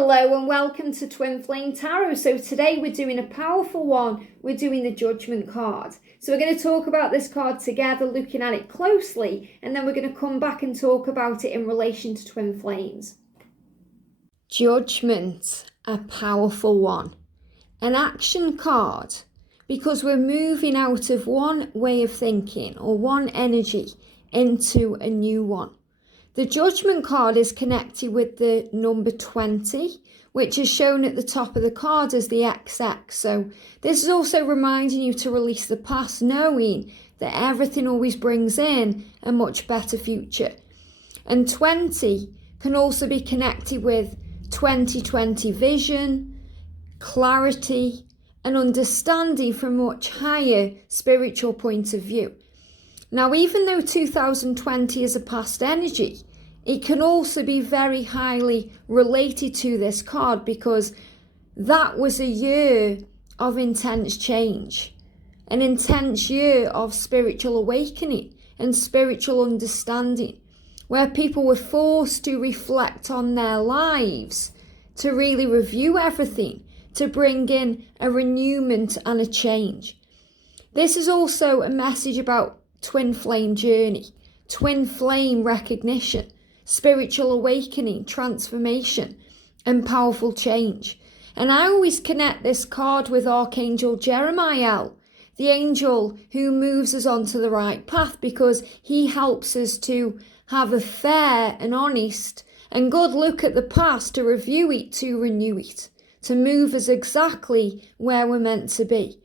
Hello and welcome to Twin Flame Tarot. So today we're doing a powerful one. We're doing the Judgment card. So we're going to talk about this card together, looking at it closely, and then we're going to come back and talk about it in relation to Twin Flames. Judgment, a powerful one. An action card, because we're moving out of one way of thinking or one energy into a new one. The Judgment card is connected with the number 20, which is shown at the top of the card as the XX. So this is also reminding you to release the past, knowing that everything always brings in a much better future. And 20 can also be connected with 2020 vision, clarity, and understanding from a much higher spiritual point of view. Now, even though 2020 is a past energy, it can also be very highly related to this card because that was a year of intense change, an intense year of spiritual awakening and spiritual understanding, where people were forced to reflect on their lives, to really review everything, to bring in a renewment and a change. This is also a message about twin flame journey, twin flame recognition, spiritual awakening, transformation, and powerful change. And I always connect this card with Archangel Jeremiah, the angel who moves us onto the right path, because he helps us to have a fair and honest and good look at the past, to review it, to renew it, to move us exactly where we're meant to be.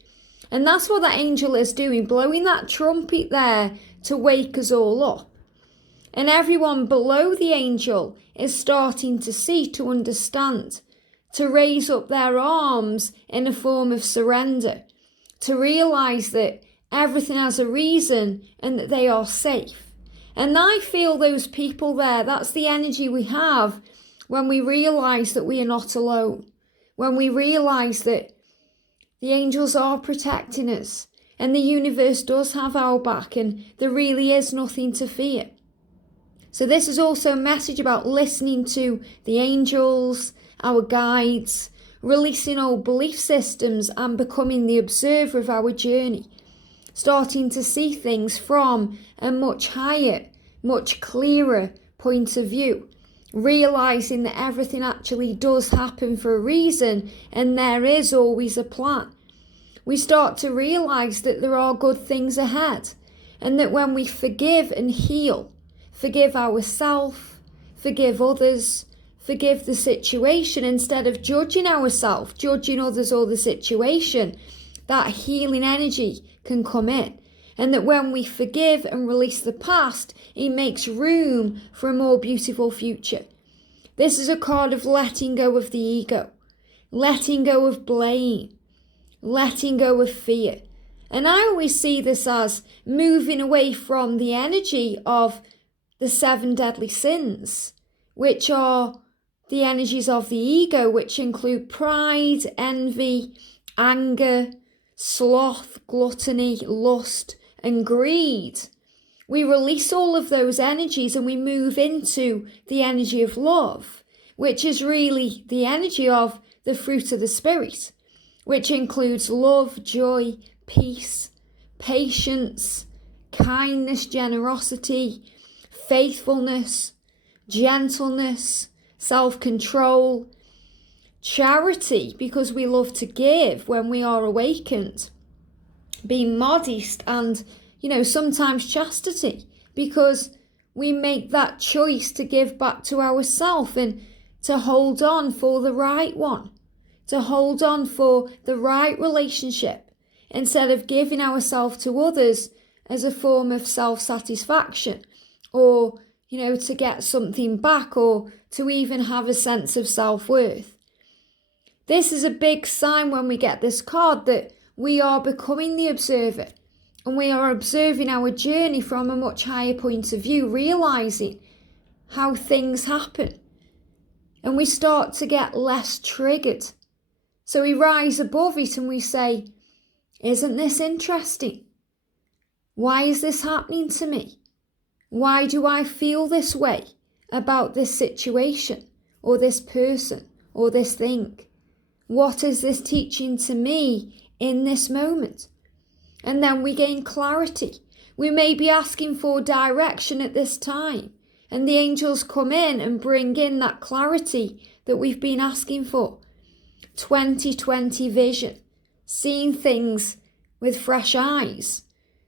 And that's what that angel is doing, blowing that trumpet there to wake us all up. And everyone below the angel is starting to see, to understand, to raise up their arms in a form of surrender, to realise that everything has a reason and that they are safe. And I feel those people there, that's the energy we have when we realise that we are not alone, when we realise that the angels are protecting us and the universe does have our back and there really is nothing to fear. So this is also a message about listening to the angels, our guides, releasing old belief systems and becoming the observer of our journey, starting to see things from a much higher, much clearer point of view, realising that everything actually does happen for a reason and there is always a plan. We start to realise that there are good things ahead and that when we forgive and heal, forgive ourselves, forgive others, forgive the situation, instead of judging ourselves, judging others or the situation, that healing energy can come in. And that when we forgive and release the past, it makes room for a more beautiful future. This is a card of letting go of the ego, letting go of blame, letting go of fear. And I always see this as moving away from the energy of the 7 deadly sins, which are the energies of the ego, which include pride, envy, anger, sloth, gluttony, lust, and greed. We release all of those energies and we move into the energy of love, which is really the energy of the fruit of the Spirit, which includes love, joy, peace, patience, kindness, generosity, faithfulness, gentleness, self-control, charity, because we love to give when we are awakened, being modest, and sometimes chastity, because we make that choice to give back to ourselves and to hold on for the right one, to hold on for the right relationship, instead of giving ourselves to others as a form of self-satisfaction, or to get something back, or to even have a sense of self-worth. This is a big sign when we get this card that we are becoming the observer and we are observing our journey from a much higher point of view, realising how things happen, and we start to get less triggered. So we rise above it and we say, isn't this interesting? Why is this happening to me? Why do I feel this way about this situation or this person or this thing? What is this teaching to me in this moment? And then we gain clarity. We may be asking for direction at this time, and the angels come in and bring in that clarity that we've been asking for. 2020 vision, seeing things with fresh eyes.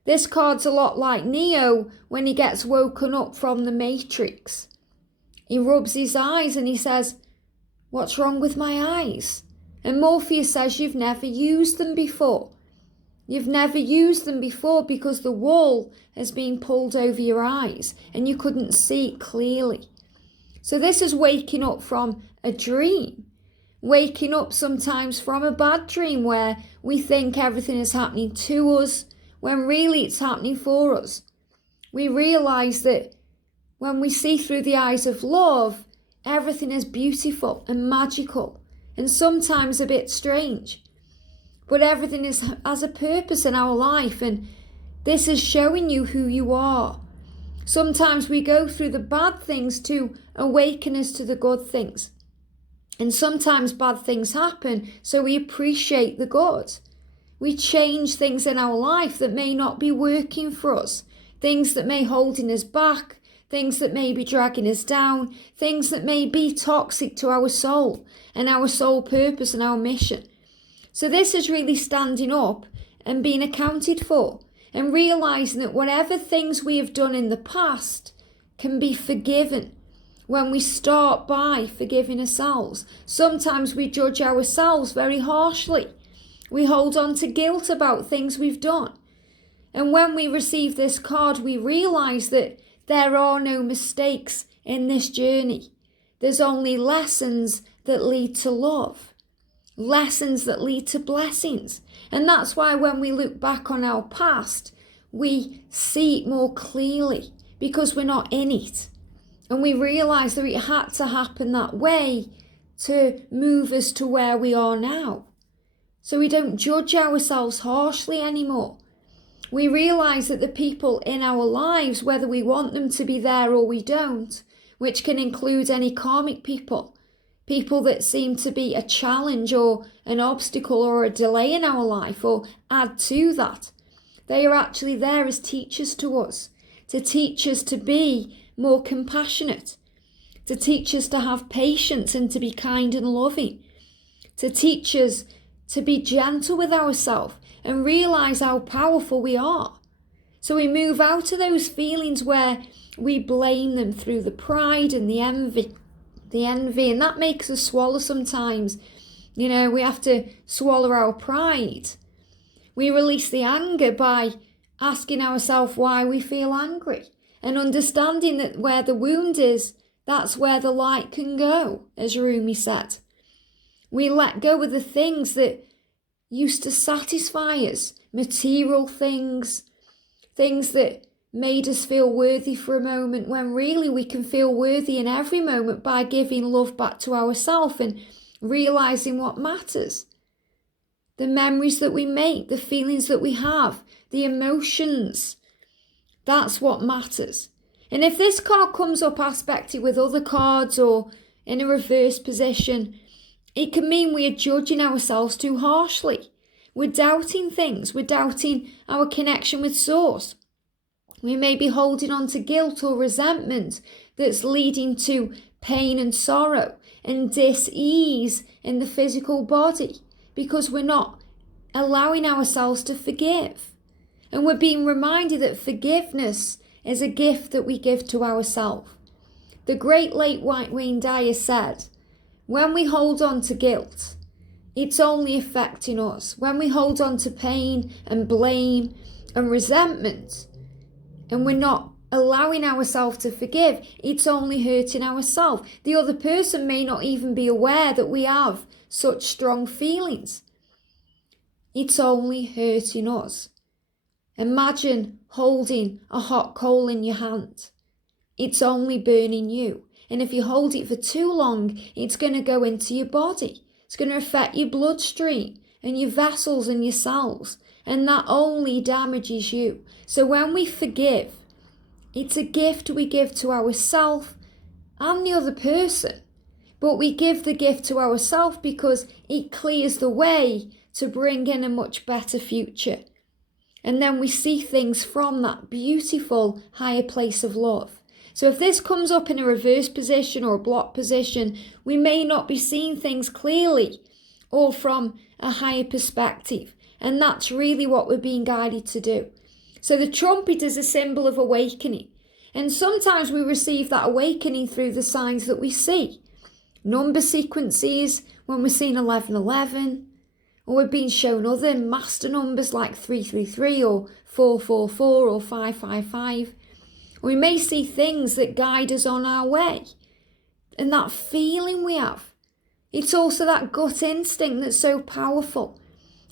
This card's a lot like Neo when he gets woken up from the Matrix. He rubs his eyes and he says, "What's wrong with my eyes?" And Morpheus says, "You've never used them before. You've never used them before because the wall has been pulled over your eyes and you couldn't see clearly." So this is waking up from a dream. Waking up sometimes from a bad dream where we think everything is happening to us when really it's happening for us. We realise that when we see through the eyes of love, everything is beautiful and magical and sometimes a bit strange. But everything has a purpose in our life, and this is showing you who you are. Sometimes we go through the bad things to awaken us to the good things. And sometimes bad things happen, so we appreciate the good. We change things in our life that may not be working for us, things that may holding us back, things that may be dragging us down, things that may be toxic to our soul and our soul purpose and our mission. So this is really standing up and being accounted for and realising that whatever things we have done in the past can be forgiven when we start by forgiving ourselves. Sometimes we judge ourselves very harshly. We hold on to guilt about things we've done. And when we receive this card, we realise that there are no mistakes in this journey. There's only lessons that lead to love. Lessons that lead to blessings. And that's why when we look back on our past, we see it more clearly because we're not in it. And we realise that it had to happen that way to move us to where we are now. So we don't judge ourselves harshly anymore. We realise that the people in our lives, whether we want them to be there or we don't, which can include any karmic people, people that seem to be a challenge or an obstacle or a delay in our life or add to that, they are actually there as teachers to us, to teach us to be more compassionate, to teach us to have patience and to be kind and loving, to teach us to be gentle with ourselves and realise how powerful we are. So we move out of those feelings where we blame them through the pride and the envy, and that makes us swallow sometimes. You know, we have to swallow our pride. We release the anger by asking ourselves why we feel angry and understanding that where the wound is, that's where the light can go, as Rumi said. We let go of the things that used to satisfy us, material things, things that made us feel worthy for a moment, when really we can feel worthy in every moment by giving love back to ourselves and realising what matters. The memories that we make, the feelings that we have, the emotions, that's what matters. And if this card comes up aspected with other cards or in a reverse position, it can mean we are judging ourselves too harshly. We're doubting things. We're doubting our connection with Source. We may be holding on to guilt or resentment that's leading to pain and sorrow and dis-ease in the physical body because we're not allowing ourselves to forgive. And we're being reminded that forgiveness is a gift that we give to ourselves. The great late Wayne Dyer said, when we hold on to guilt, it's only affecting us. When we hold on to pain and blame and resentment, and we're not allowing ourselves to forgive, it's only hurting ourselves. The other person may not even be aware that we have such strong feelings. It's only hurting us. Imagine holding a hot coal in your hand. It's only burning you. And if you hold it for too long, it's going to go into your body. It's going to affect your bloodstream and your vessels and your cells. And that only damages you. So when we forgive, it's a gift we give to ourselves and the other person. but we give the gift to ourselves because it clears the way to bring in a much better future. And then we see things from that beautiful higher place of love. So if this comes up in a reverse position or a block position, we may not be seeing things clearly or from a higher perspective. And that's really what we're being guided to do. So the trumpet is a symbol of awakening. And sometimes we receive that awakening through the signs that we see. Number sequences, when we're seeing 1111, or we're being shown other master numbers like 333 or 444 or 555. We may see things that guide us on our way. And that feeling we have, it's also that gut instinct that's so powerful.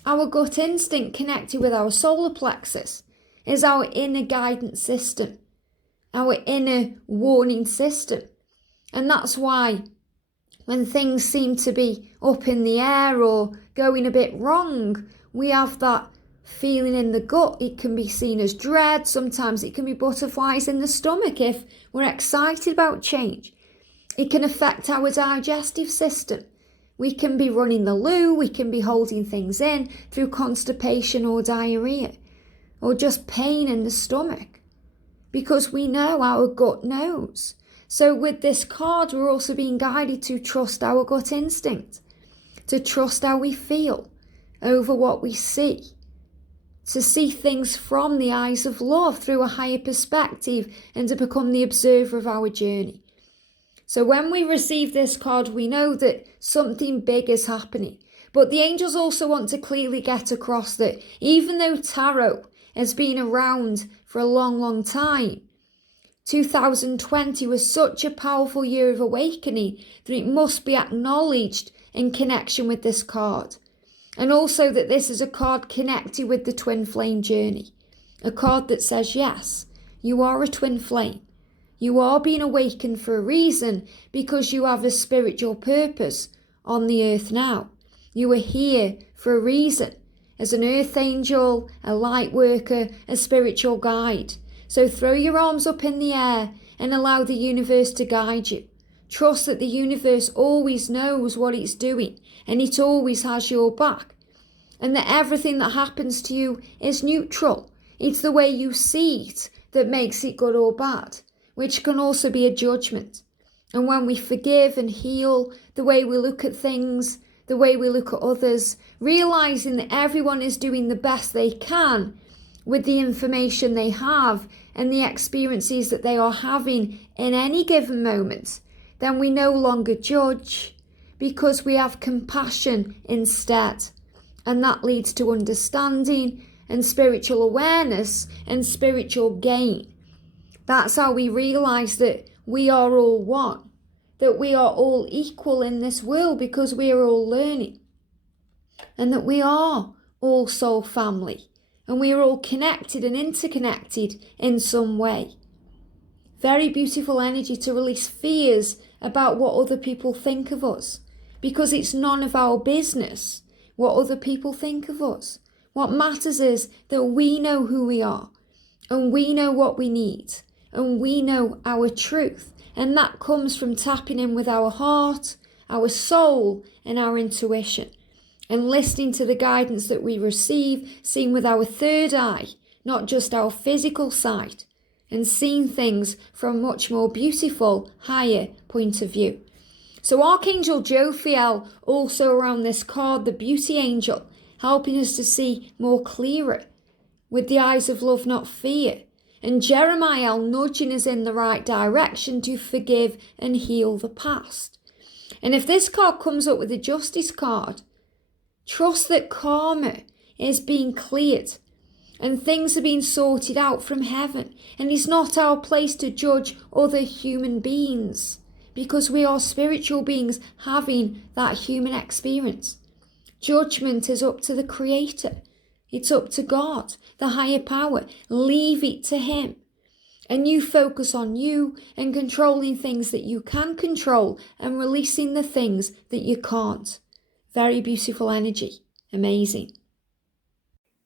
Our gut instinct connected with our solar plexus is our inner guidance system, our inner warning system. And that's why when things seem to be up in the air or going a bit wrong, we have that feeling in the gut. It can be seen as dread. Sometimes it can be butterflies in the stomach if we're excited about change. It can affect our digestive system. We can be running the loo. We can be holding things in through constipation or diarrhea or just pain in the stomach because we know our gut knows. So with this card, we're also being guided to trust our gut instinct, to trust how we feel over what we see, to see things from the eyes of love through a higher perspective and to become the observer of our journey. So when we receive this card, we know that something big is happening. But the angels also want to clearly get across that even though tarot has been around for a long, long time, 2020 was such a powerful year of awakening that it must be acknowledged in connection with this card. And also that this is a card connected with the twin flame journey. A card that says, yes, you are a twin flame. You are being awakened for a reason because you have a spiritual purpose on the earth now. You are here for a reason as an earth angel, a light worker, a spiritual guide. So throw your arms up in the air and allow the universe to guide you. Trust that the universe always knows what it's doing and it always has your back. And that everything that happens to you is neutral. It's the way you see it that makes it good or bad, which can also be a judgment. And when we forgive and heal, the way we look at things, the way we look at others, realizing that everyone is doing the best they can with the information they have and the experiences that they are having in any given moment, then we no longer judge because we have compassion instead. And that leads to understanding and spiritual awareness and spiritual gain. That's how we realize that we are all one, that we are all equal in this world because we are all learning, and that we are all soul family. And we are all connected and interconnected in some way. Very beautiful energy to release fears about what other people think of us. Because it's none of our business what other people think of us. What matters is that we know who we are. And we know what we need. And we know our truth. And that comes from tapping in with our heart, our soul, and our intuition. And listening to the guidance that we receive, seeing with our third eye, not just our physical sight, and seeing things from a much more beautiful, higher point of view. So Archangel Jophiel, also around this card, the beauty angel, helping us to see more clearer, with the eyes of love, not fear. And Jeremiah nudging us in the right direction to forgive and heal the past. And if this card comes up with the Justice card, trust that karma is being cleared and things are being sorted out from heaven. And it's not our place to judge other human beings because we are spiritual beings having that human experience. Judgment is up to the Creator. It's up to God, the higher power. Leave it to Him. And you focus on you and controlling things that you can control and releasing the things that you can't. Very beautiful energy. Amazing.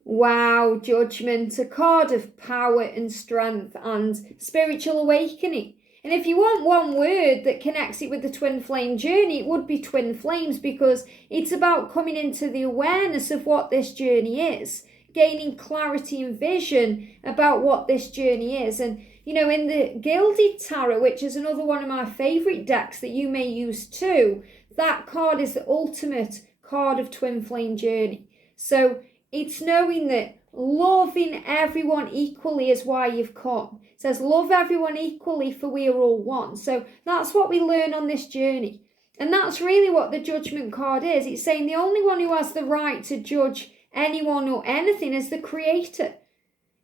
Wow, Judgment, a card of power and strength and spiritual awakening. And if you want one word that connects it with the twin flame journey, it would be twin flames, because it's about coming into the awareness of what this journey is, gaining clarity and vision about what this journey is. And, you know, in the Gilded Tarot, which is another one of my favourite decks that you may use too, that card is the ultimate card of twin flame journey. So it's knowing that loving everyone equally is why you've come. It says, love everyone equally, for we are all one. So that's what we learn on this journey. And that's really what the Judgment card is. It's saying the only one who has the right to judge anyone or anything is the Creator.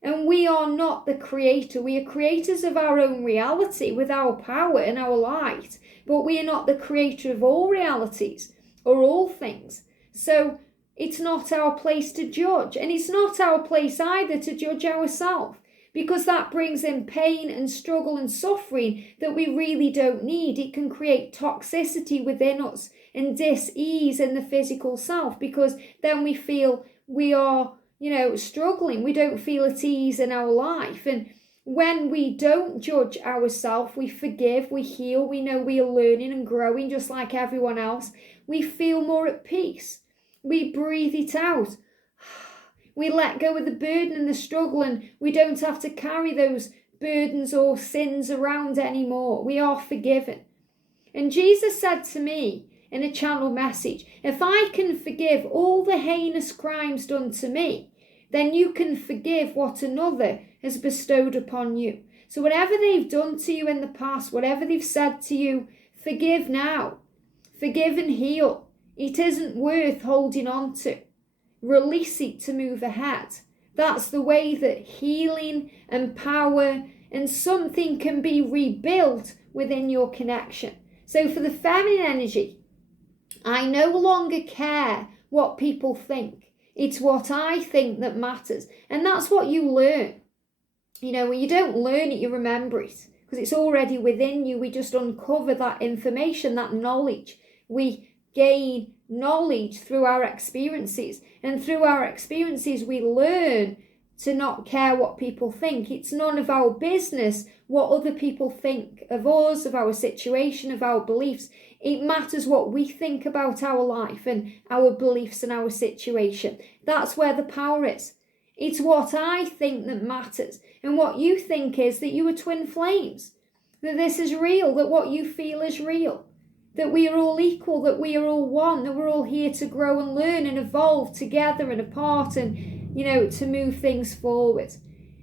And we are not the Creator. We are creators of our own reality with our power and our light. But we are not the creator of all realities or all things. So it's not our place to judge. And it's not our place either to judge ourselves, because that brings in pain and struggle and suffering that we really don't need. It can create toxicity within us and dis-ease in the physical self, because then we feel we are, struggling. We don't feel at ease in our life. And when we don't judge ourselves, we forgive, we heal, we know we are learning and growing just like everyone else. We feel more at peace. We breathe it out. We let go of the burden and the struggle, and we don't have to carry those burdens or sins around anymore. We are forgiven. And Jesus said to me in a channel message, if I can forgive all the heinous crimes done to me, then you can forgive what another has bestowed upon you. So whatever they've done to you in the past, whatever they've said to you, forgive now. Forgive and heal. It isn't worth holding on to. Release it to move ahead. That's the way that healing and power and something can be rebuilt within your connection. So for the feminine energy, I no longer care what people think. It's what I think that matters. And that's what you learn. When you don't learn it, you remember it, because it's already within you. We just uncover that information, that knowledge. We gain knowledge through our experiences, and through our experiences we learn to not care what people think. It's none of our business what other people think of us, of our situation, of our beliefs. It matters what we think about our life and our beliefs and our situation. That's where the power is. It's what I think that matters, and what you think is that you are twin flames, that this is real, that what you feel is real, that we are all equal, that we are all one, that we're all here to grow and learn and evolve together and apart, and, to move things forward.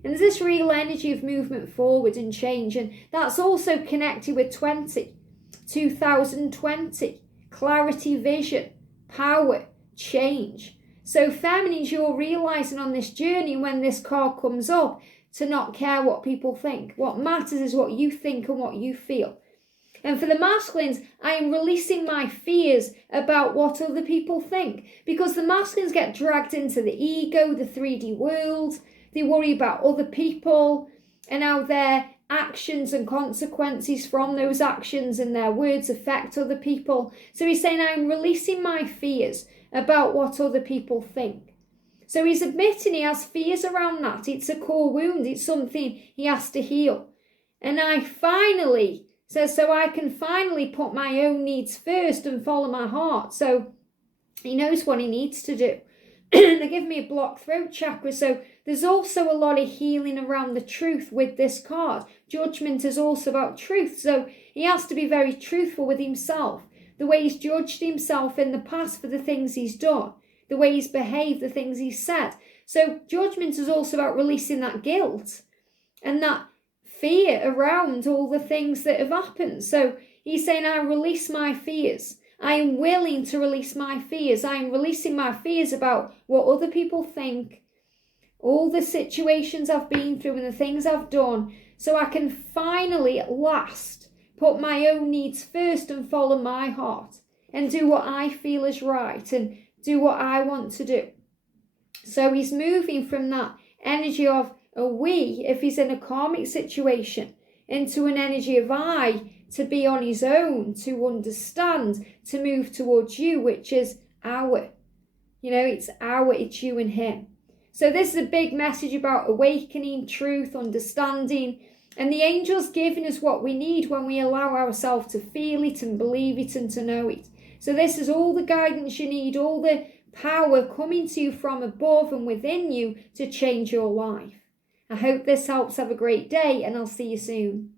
And there's this real energy of movement forward and change, and that's also connected with 2020, clarity, vision, power, change. So feminines, you're realising on this journey, when this card comes up, to not care what people think. What matters is what you think and what you feel. And for the masculines, I am releasing my fears about what other people think, because the masculines get dragged into the ego, the 3D world. They worry about other people and how their actions and consequences from those actions and their words affect other people. So he's saying, I'm releasing my fears about what other people think. So he's admitting he has fears around that. It's a core wound. It's something he has to heal. And I finally... So I can finally put my own needs first and follow my heart. So he knows what he needs to do. They give me a blocked throat chakra. So there's also a lot of healing around the truth with this card. Judgment is also about truth. So he has to be very truthful with himself. The way he's judged himself in the past for the things he's done. The way he's behaved, the things he's said. So judgment is also about releasing that guilt and that fear around all the things that have happened. So he's saying, I release my fears. I am willing to release my fears. I am releasing my fears about what other people think, all the situations I've been through and the things I've done, so I can finally at last put my own needs first and follow my heart and do what I feel is right and do what I want to do. So he's moving from that energy of a we, if he's in a karmic situation, into an energy of I, to be on his own, to understand, to move towards you, which is our. It's you and him. So this is a big message about awakening, truth, understanding, And the angel's giving us what we need when we allow ourselves to feel it and believe it and to know it. So this is all the guidance you need, all the power coming to you from above and within you to change your life. I hope this helps. Have a great day, and I'll see you soon.